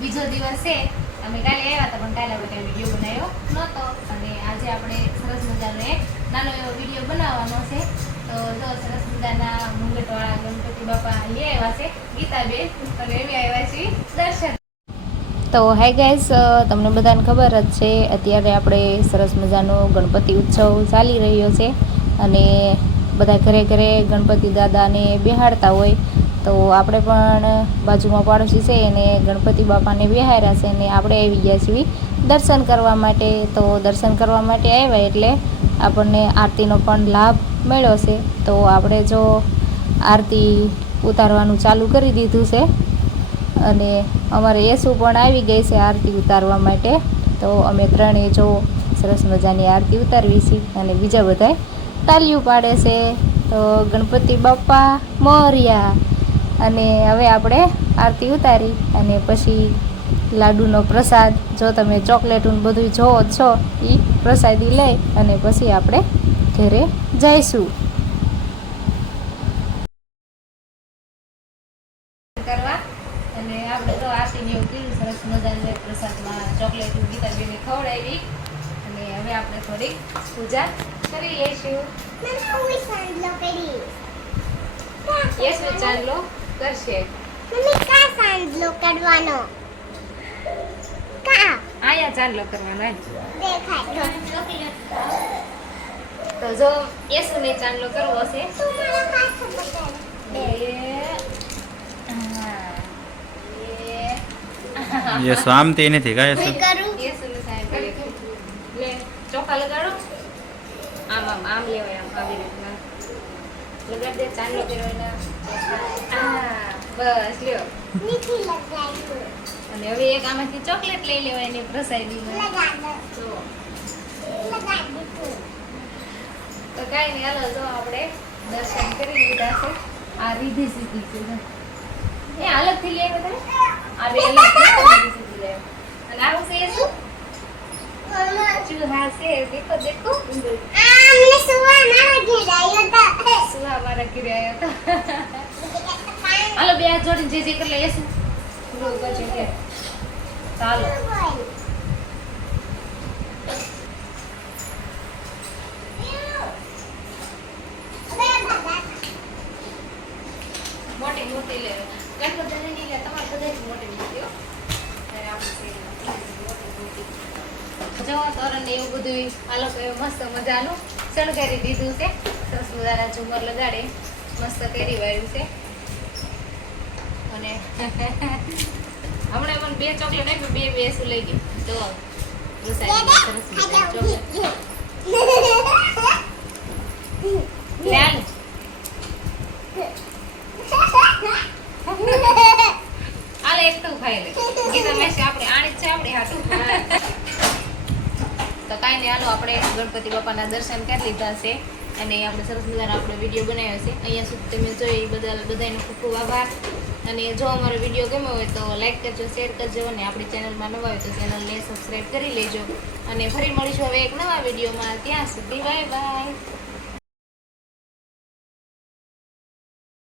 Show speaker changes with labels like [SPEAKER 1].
[SPEAKER 1] બીજો દિવસ છે. અમે કાલે આવ્યા હતા, પણ કાલે આપણે વીડિયો બનાવ્યો નહોતો. અને આજે આપણે સરસ મજાનો એક નાનો એવો વીડિયો બનાવવાનો છે. તો જો સરસ મજાના મુંગટવાળા ગણપતિ બાપા લઈ આવ્યા છે, ગીતાબેન અને એમ આવ્યા છે દર્શન. તો હાય ગાઈસ તમને બધાને ખબર જ છે, અત્યારે આપણે સરસ મજાનો ગણપતિ ઉત્સવ ચાલી રહ્યો છે. અને બધા ઘરે ઘરે ગણપતિ દાદાને બેહાડતા હોય તો આપણે પણ બાજુમાં પાડોશી છે એને ગણપતિ બાપાને બેહાડ્યા છે અને આપણે આવી ગયા છીએ દર્શન કરવા માટે. તો દર્શન કરવા માટે આવ્યા એટલે આપણને આરતીનો પણ લાભ મળ્યો છે. તો આપણે જો આરતી ઉતારવાનું ચાલુ કરી દીધું છે અને અમારે યેસુ પણ આવી ગઈ છે આરતી ઉતારવા માટે. તો અમે ત્રણેય જો સરસ મજાની આરતી ઉતારવી છે અને બીજા બધાએ તાલીઓ પાડે છે. તો ગણપતિ બાપા મોર્યા. અને હવે આપણે આરતી ઉતારી અને પછી લાડુનો પ્રસાદ. જો તમે ચોકલેટનું બધું જોવો છો એ પ્રસાદી લઈ અને પછી આપણે ઘરે જઈશું. કરવા. અને આપણે તો આરતીને એવું કર્યું સરસ મજાની પ્રસાદમાં ચોકલેટ ગીતાબેને ખવડાવી. અને હવે આપણે થોડીક પૂજા કરી લઈશું. યસ ચાંદલો કરશે.
[SPEAKER 2] કરવાનો? કા?
[SPEAKER 1] આયા ચાંદલો કરવાનો
[SPEAKER 2] દેખાય
[SPEAKER 1] તો. જો યસુને ચાંદલો કરવો છે.
[SPEAKER 2] તો મારા
[SPEAKER 1] હા. એ
[SPEAKER 3] યસ આમ તે નથી
[SPEAKER 2] હું
[SPEAKER 3] યસ
[SPEAKER 2] કરું
[SPEAKER 1] યસુને સાહેબ. લે ચોખા લગાડો. આમ આમ આમ લેવાય આમ આવી રીતના. દર્શન કરી આ રીધી સીધી અલગથી લઈ આવ્યા આ બે સીધી લઈ અને આવું છે શું? ચૂહા છે, દેખો દેખો
[SPEAKER 2] આમને સુવા મારા ઘેર આવ્યો તો
[SPEAKER 1] સુહા આવ્યા હતા. હાલો બે હાથ જોડીને જે જે કરી લઈએ કે ચાલો. મોટી મોટી લે. બધા નહીં લે તમારે બધા મોટી મોટી મોટી જો તોરણ ને એવું બધું આ લોકો મસ્ત મજાનું શણગારી દીધું છે. સરસ મજાના ઝુમર લગાડે. મસ્ત કેરી વાળ્યું છે. અને હમણાં મને બે ચોકલેટ આપ્યું બે બે શું લઈ ગયું તો ચોકલેટ. લે હાલ. એક તું ખાઈ લે. ગીતા મેસી આપણે આણી છે આપણે હાટું. તો કાંઈ નહીં હાલો આપણે ગણપતિ બાપાના દર્શન કરી લીધા છે. અને આપણે સરસ મજાનો આપણે વીડિયો બનાવ્યો છે. અહીંયા સુધી તમે જોઈ બદલ બધાનો ખૂબ ખૂબ આભાર. અને જો અમારો વીડિયો ગમ્યો હોય તો લાઈક કરજો શેર કરજો અને આપણી ચેનલમાં નવા હોય તો ચેનલને સબસ્ક્રાઈબ કરી લેજો. અને ફરી મળીશું હવે એક નવા વિડીયોમાં ત્યાં સુધી બાય બાય